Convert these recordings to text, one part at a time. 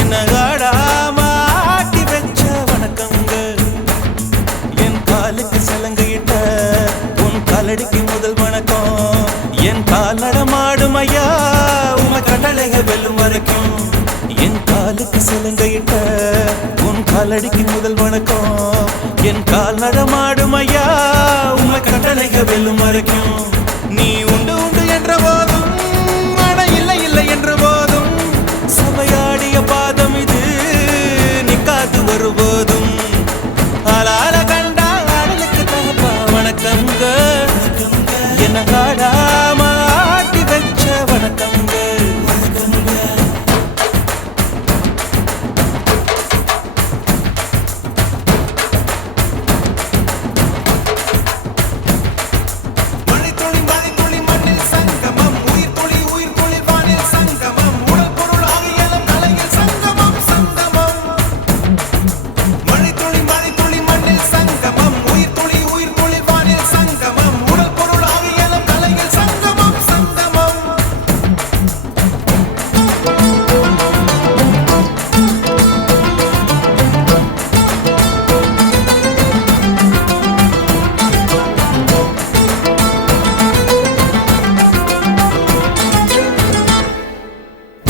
என்ன ஆடாம வச்ச வணக்கங்க என் காலுக்கு சலங்கையிட்ட உன் காலடிக்கு முதல் வணக்கம். என் கால் நடமாடும் ஐயா உம கடலைக வெல்லும் வரைக்கும். என் காலுக்கு சலங்கையிட்ட உன் காலடிக்கு முதல் வணக்கம். என் கால் நடமாடும் ஐயா உம கடலைக வெல்லும் வரைக்கும்.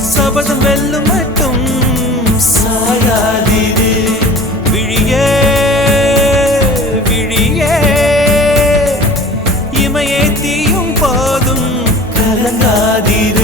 சபதம் வெல்லும் மட்டும் சாயாதீரே. விழியே விழியே. இமையே தீயும் போதும் கலங்காதீரே.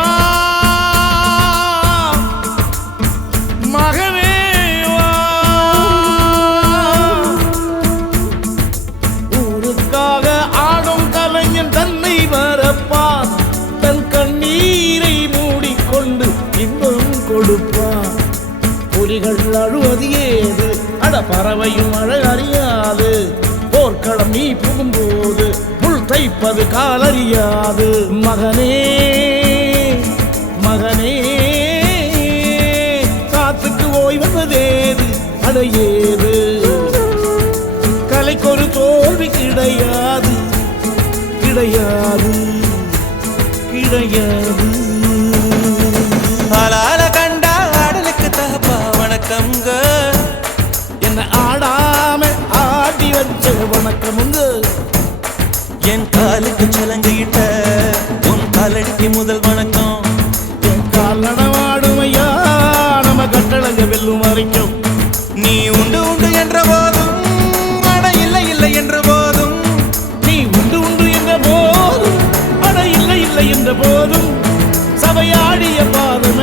பறவையும் அழகறியாது போர்க்களம் நீ புகும்போது புல் தைப்பது காலறியாது மகனே மகனே காத்துக்கு ஓய்வதேது அடையேது. கலைக்கொரு தோல்வி கிடையாது கிடையாது கிடையாது. வணக்கம் என் காலுக்கு சலங்கையிட்ட உன் காலடிக்கு முதல் வணக்கம். என் கால் நடவாடும் நம்ம கட்டளங்க வெல்லும் வரைக்கும். நீ உண்டு உண்டு என்ற போதும் அட இல்லை இல்லை என்ற போதும். நீ உண்டு உண்டு என்ற போதும் அட இல்லை இல்லை என்ற போதும். சபையாடிய பாதம்